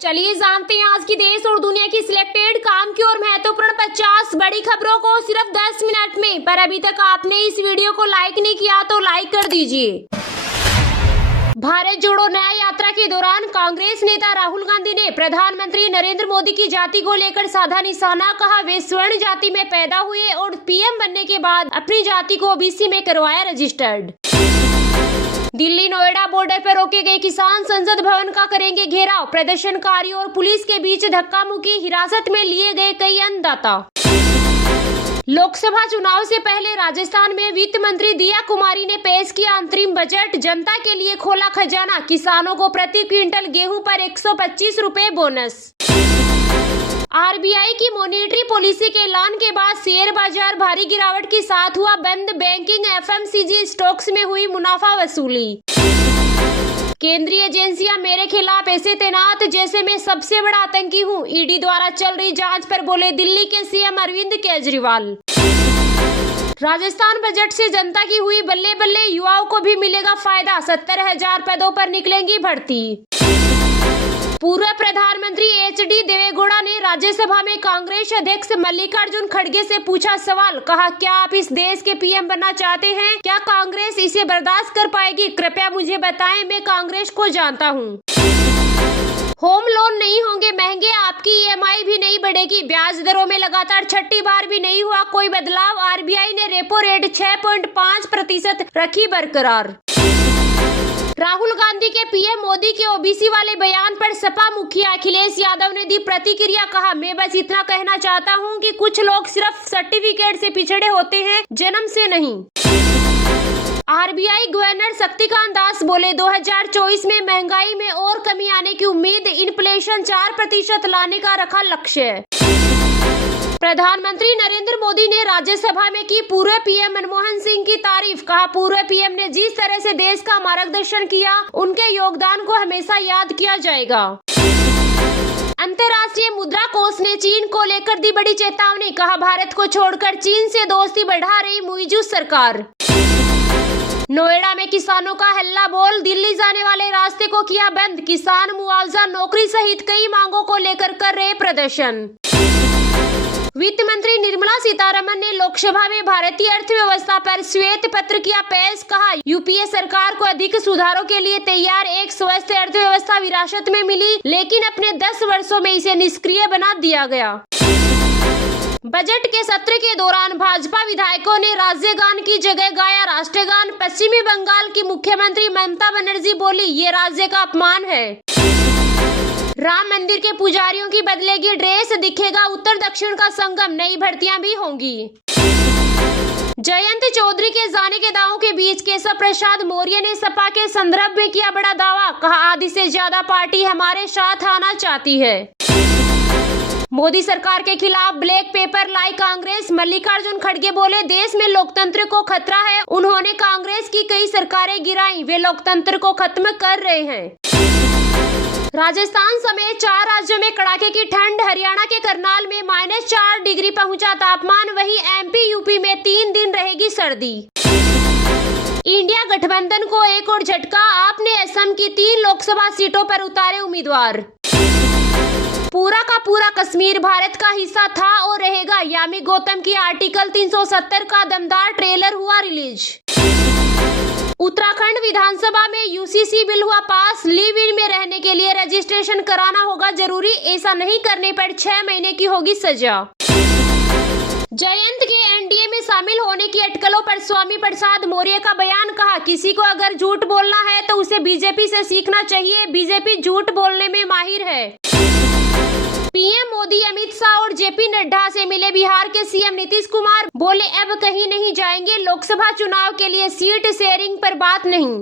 चलिए जानते हैं आज की देश और दुनिया की सिलेक्टेड काम की और महत्वपूर्ण 50 बड़ी खबरों को सिर्फ 10 मिनट में। पर अभी तक आपने इस वीडियो को लाइक नहीं किया तो लाइक कर दीजिए। भारत जोड़ो न्याय यात्रा के दौरान कांग्रेस नेता राहुल गांधी ने प्रधानमंत्री नरेंद्र मोदी की जाति को लेकर साधा निशाना। कहा वे स्वर्ण जाति में पैदा हुए और पीएम बनने के बाद अपनी जाति को ओबीसी में करवाया रजिस्टर्ड। दिल्ली नोएडा बॉर्डर पर रोके गए किसान संसद भवन का करेंगे घेराव। प्रदर्शनकारियों और पुलिस के बीच धक्का मुक्की, हिरासत में लिए गए कई अन्नदाता। लोकसभा चुनाव से पहले राजस्थान में वित्त मंत्री दिया कुमारी ने पेश किया अंतरिम बजट। जनता के लिए खोला खजाना, किसानों को प्रति क्विंटल गेहूं पर 125 रुपए बोनस। आरबीआई की मॉनेटरी पॉलिसी के ऐलान के बाद शेयर बाजार भारी गिरावट के साथ हुआ बंद। बैंकिंग, एफएमसीजी स्टॉक्स में हुई मुनाफा वसूली। केंद्रीय एजेंसियां मेरे खिलाफ ऐसे तैनात जैसे मैं सबसे बड़ा आतंकी हूं। ईडी द्वारा चल रही जांच पर बोले दिल्ली के सीएम अरविंद केजरीवाल। राजस्थान बजट से जनता की हुई बल्ले बल्ले, युवाओं को भी मिलेगा फायदा। 70,000 पदों पर निकलेंगी भर्ती। पूर्व प्रधानमंत्री एचडी देवेगौड़ा ने राज्यसभा में कांग्रेस अध्यक्ष मल्लिकार्जुन खड़गे से पूछा सवाल। कहा, क्या आप इस देश के पीएम बनना चाहते हैं? क्या कांग्रेस इसे बर्दाश्त कर पाएगी? कृपया मुझे बताएं, मैं कांग्रेस को जानता हूं। होम लोन नहीं होंगे महंगे, आपकी ईएमआई भी नहीं बढ़ेगी। ब्याज दरों में लगातार छठी बार भी नहीं हुआ कोई बदलाव। आरबीआई ने रेपो रेट 6.5% रखी बरकरार। राहुल गांधी के पीएम मोदी के ओबीसी वाले बयान पर सपा मुखिया अखिलेश यादव ने दी प्रतिक्रिया। कहा, मैं बस इतना कहना चाहता हूं कि कुछ लोग सिर्फ सर्टिफिकेट से पिछड़े होते हैं, जन्म से नहीं। आरबीआई गवर्नर शक्तिकांत दास बोले 2024 में महंगाई में और कमी आने की उम्मीद। इन्फ्लेशन 4% लाने का रखा लक्ष्य। प्रधानमंत्री नरेंद्र मोदी ने राज्यसभा में की पूर्व पीएम मनमोहन सिंह की तारीफ। कहा, पूर्व पीएम ने जिस तरह से देश का मार्गदर्शन किया, उनके योगदान को हमेशा याद किया जाएगा। अंतर्राष्ट्रीय मुद्रा कोष ने चीन को लेकर दी बड़ी चेतावनी। कहा, भारत को छोड़कर चीन से दोस्ती बढ़ा रही मुइज़ सरकार। नोएडा में किसानों का हल्ला बोल, दिल्ली जाने वाले रास्ते को किया बंद। किसान मुआवजा, नौकरी सहित कई मांगों को लेकर कर रहे प्रदर्शन। वित्त मंत्री निर्मला सीतारमण ने लोकसभा में भारतीय अर्थव्यवस्था पर श्वेत पत्र किया पेश। कहा, यूपीए सरकार को अधिक सुधारों के लिए तैयार। एक स्वस्थ अर्थव्यवस्था विरासत में मिली, लेकिन अपने 10 वर्षों में इसे निष्क्रिय बना दिया गया। बजट के सत्र के दौरान भाजपा विधायकों ने राज्यगान की जगह गाया राष्ट्रगान। पश्चिमी बंगाल की मुख्यमंत्री ममता बनर्जी बोली, ये राज्य का अपमान है। राम मंदिर के पुजारियों की बदलेगी ड्रेस, दिखेगा उत्तर दक्षिण का संगम, नई भर्तियां भी होंगी। जयंत चौधरी के जाने के दावों के बीच केशव प्रसाद मौर्य ने सपा के संदर्भ में किया बड़ा दावा। कहा, आधी से ज्यादा पार्टी हमारे साथ आना चाहती है। मोदी सरकार के खिलाफ ब्लैक पेपर लाई कांग्रेस। मल्लिकार्जुन खड़गे बोले, देश में लोकतंत्र को खतरा है। उन्होंने कांग्रेस की कई सरकारें गिराई, वे लोकतंत्र को खत्म कर रहे हैं। राजस्थान समेत 4 राज्यों में कड़ाके की ठंड। हरियाणा के करनाल में -4 डिग्री पहुंचा तापमान। वहीं एमपी यूपी में 3 दिन रहेगी सर्दी। इंडिया गठबंधन को एक और झटका। आपने असम की 3 लोकसभा सीटों पर उतारे उम्मीदवार। पूरा का पूरा कश्मीर भारत का हिस्सा था और रहेगा। यामी गौतम की आर्टिकल 370 का दमदार ट्रेलर हुआ रिलीज। उत्तराखंड विधानसभा में यूसीसी बिल हुआ पास। लिव इन में रहने के लिए रजिस्ट्रेशन कराना होगा जरूरी। ऐसा नहीं करने पर 6 महीने की होगी सजा। जयंत के एनडीए में शामिल होने की अटकलों पर स्वामी प्रसाद मौर्य का बयान। कहा, किसी को अगर झूठ बोलना है तो उसे बीजेपी से सीखना चाहिए। बीजेपी झूठ बोलने में माहिर है। पीएम मोदी अमित शाह और जेपी नड्डा से मिले बिहार के सीएम नीतीश कुमार। बोले, अब कहीं नहीं जाएंगे। लोकसभा चुनाव के लिए सीट शेयरिंग पर बात नहीं।